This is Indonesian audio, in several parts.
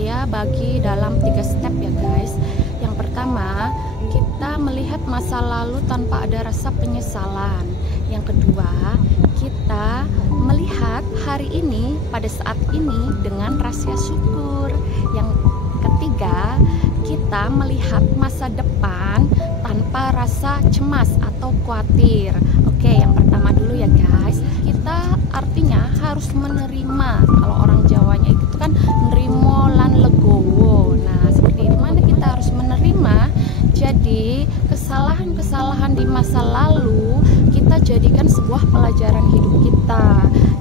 saya bagi dalam 3 step ya guys. Yang pertama, kita melihat masa lalu tanpa ada rasa penyesalan. Yang kedua, kita melihat hari ini pada saat ini dengan rasa syukur. Yang ketiga, kita melihat masa depan tanpa rasa cemas atau khawatir. Oke, yang pertama dulu ya guys. Kita artinya harus menerima. Kalau orang Jawanya itu kan nerimo lan legowo. Nah, seperti ini mana kita harus menerima. Jadi, kesalahan-kesalahan di masa lalu kita jadikan sebuah pelajaran hidup kita.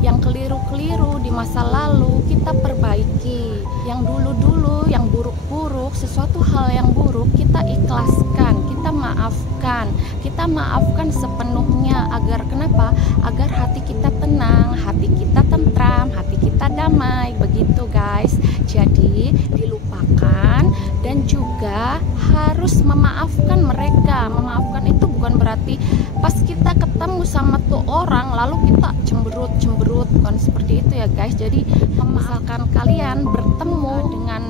Yang keliru-keliru di masa lalu kita perbaiki. Yang dulu-dulu, yang buruk-buruk, sesuatu hal yang buruk kita ikhlaskan, kita maafkan. Kita maafkan sepenuhnya agar kenapa? Agar hati kita tenang, hati kita tentram, hati kita damai. Begitu guys. Jadi dilupakan dan juga harus memaafkan mereka. Memaafkan itu bukan berarti pas kita ketemu sama tuh orang lalu kita cemberut, bukan seperti itu ya guys. Jadi misalkan kalian bertemu dengan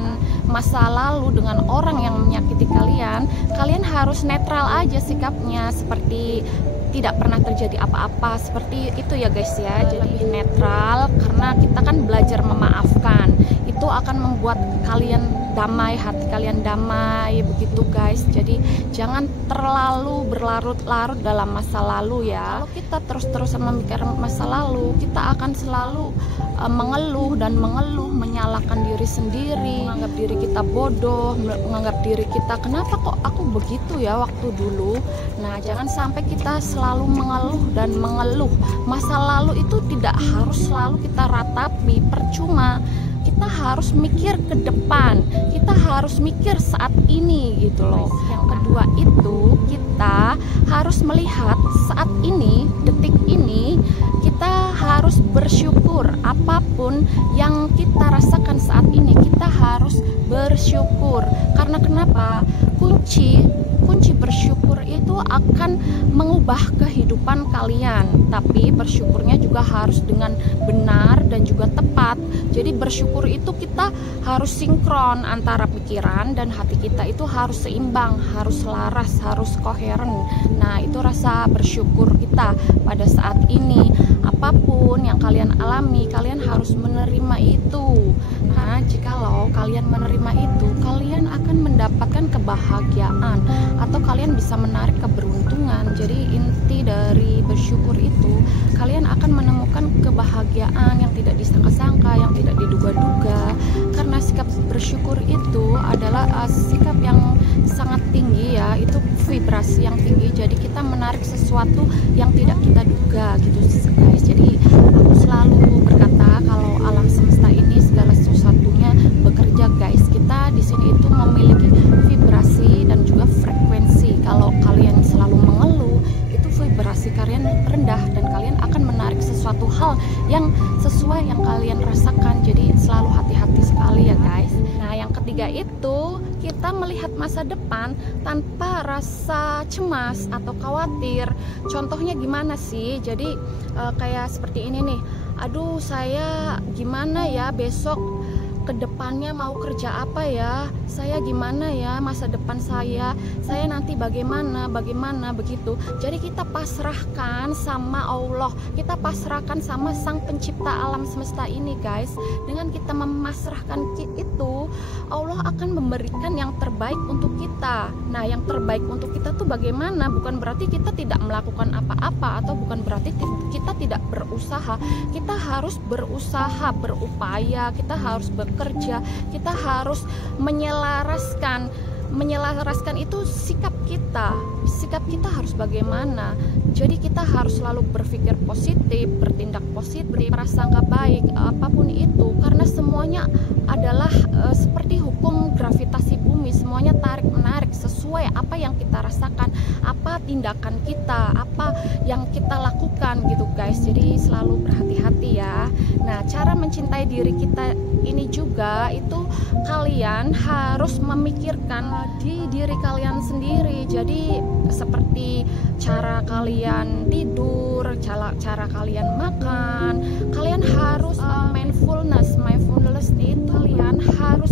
masa lalu, dengan orang yang menyakiti kalian, kalian harus netral aja sikapnya, seperti tidak pernah terjadi apa-apa, seperti itu ya guys ya. Jadi lebih netral karena kita kan belajar memaafkan. Itu akan membuat kalian damai, hati kalian damai, begitu guys. Jadi jangan terlalu berlarut-larut dalam masa lalu ya. Kalau kita terus-terusan memikirkan masa lalu, kita akan selalu mengeluh, menyalahkan diri sendiri, menganggap diri kita bodoh, menganggap diri kita kenapa kok aku begitu ya waktu dulu. Nah, jangan sampai kita selalu mengeluh dan mengeluh. Masa lalu itu tidak harus selalu kita ratapi, percuma. Kita harus mikir ke depan, kita harus mikir saat ini gitu loh. Yang kedua itu kita harus melihat saat ini, detik ini, kita harus bersyukur. Apapun yang kita rasakan saat ini, kita harus bersyukur. Karena kenapa? Kunci bersyukur itu akan mengubah kehidupan kalian. Tapi bersyukurnya juga harus dengan benar dan juga tepat. Jadi bersyukur itu kita harus sinkron antara pikiran dan hati kita, itu harus seimbang, harus selaras, harus koheren. Nah, itu rasa bersyukur kita pada saat ini. Apapun yang kalian alami, kalian harus menerima itu. Nah, jikalau kalian menerima itu, kalian akan mendapatkan kebahagiaan atau kalian bisa menarik keberuntungan. Jadi inti dari bersyukur itu, kalian akan menemukan kebahagiaan yang tidak disangka-sangka, yang tidak diduga-duga. Karena sikap bersyukur itu adalah sikap yang sangat tinggi ya, itu vibrasi yang tinggi. Jadi kita menarik sesuatu yang tidak kita duga gitu guys. Jadi aku selalu berkata kalau alam semesta ini segala sesuatunya bekerja guys. Kita di sini itu memiliki vibrasi dan juga frekuensi. Kalau kalian selalu mengeluh, itu vibrasi kalian rendah dan kalian akan menarik sesuatu hal yang sesuai yang kalian rasakan. Jadi selalu hati-hati sekali ya guys. Nah, yang ketiga itu kita melihat masa depan tanpa rasa cemas atau khawatir. Contohnya gimana sih? Jadi kayak seperti ini nih. Aduh, saya gimana ya besok kedepannya mau kerja apa ya, saya gimana ya masa depan saya nanti bagaimana begitu. Jadi kita pasrahkan sama Allah, kita pasrahkan sama Sang Pencipta alam semesta ini guys. Dengan kita memasrahkan itu, Allah akan memberikan yang terbaik untuk kita. Nah, yang terbaik untuk kita tuh bagaimana? Bukan berarti kita tidak melakukan apa-apa, atau bukan berarti kita tidak berusaha. Kita harus berusaha, berupaya, kita harus bekerja, kita harus menyelaraskan itu sikap kita harus bagaimana. Jadi kita harus selalu berpikir positif, bertindak positif, prasangka baik, apapun itu, karena semuanya adalah seperti hukum gravitasi bumi, semuanya tarik menarik sesuai apa yang kita rasakan, apa tindakan kita, apa yang kita lakukan gitu guys. Jadi selalu berhati-hati ya. Nah, cara mencintai diri kita ini juga itu kalian harus memikirkan di diri kalian sendiri. Jadi seperti cara kalian tidur, cara kalian makan, kalian harus mindfulness itu kalian harus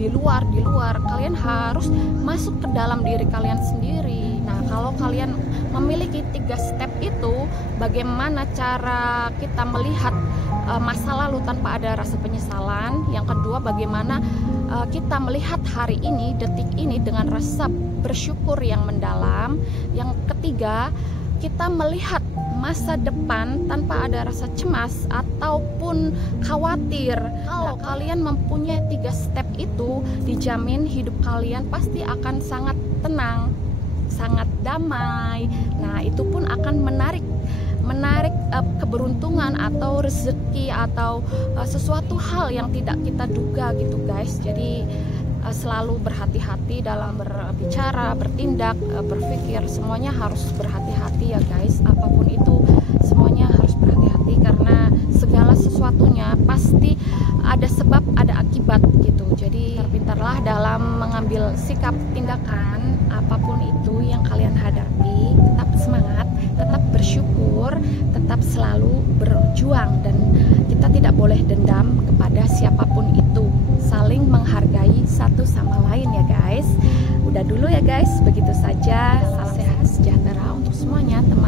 di luar. Kalian harus masuk ke dalam diri kalian sendiri. Nah, kalau kalian memiliki 3 step itu, bagaimana cara kita melihat masa lalu tanpa ada rasa penyesalan. Yang kedua, bagaimana kita melihat hari ini, detik ini dengan rasa bersyukur yang mendalam. Yang ketiga, kita melihat masa depan tanpa ada rasa cemas ataupun khawatir. Kalau kalian mempunyai 3 step itu, dijamin hidup kalian pasti akan sangat tenang, sangat damai. Nah, itu pun akan menarik keberuntungan atau rezeki atau sesuatu hal yang tidak kita duga gitu guys. Jadi selalu berhati-hati dalam berbicara, bertindak, berpikir, semuanya harus berhati-hati ya guys. Apapun itu semuanya harus berhati-hati karena segala sesuatunya pasti ada sebab, ada akibat gitu. Jadi pintarlah dalam mengambil sikap tindakan apapun itu yang kalian hadapi. Tetap semangat, tetap bersyukur, tetap selalu berjuang, dan kita tidak boleh dendam kepada siapapun itu. Saling menghargai satu sama lain ya guys. Udah dulu ya guys, begitu saja. Salam sehat sejahtera untuk semuanya teman-teman.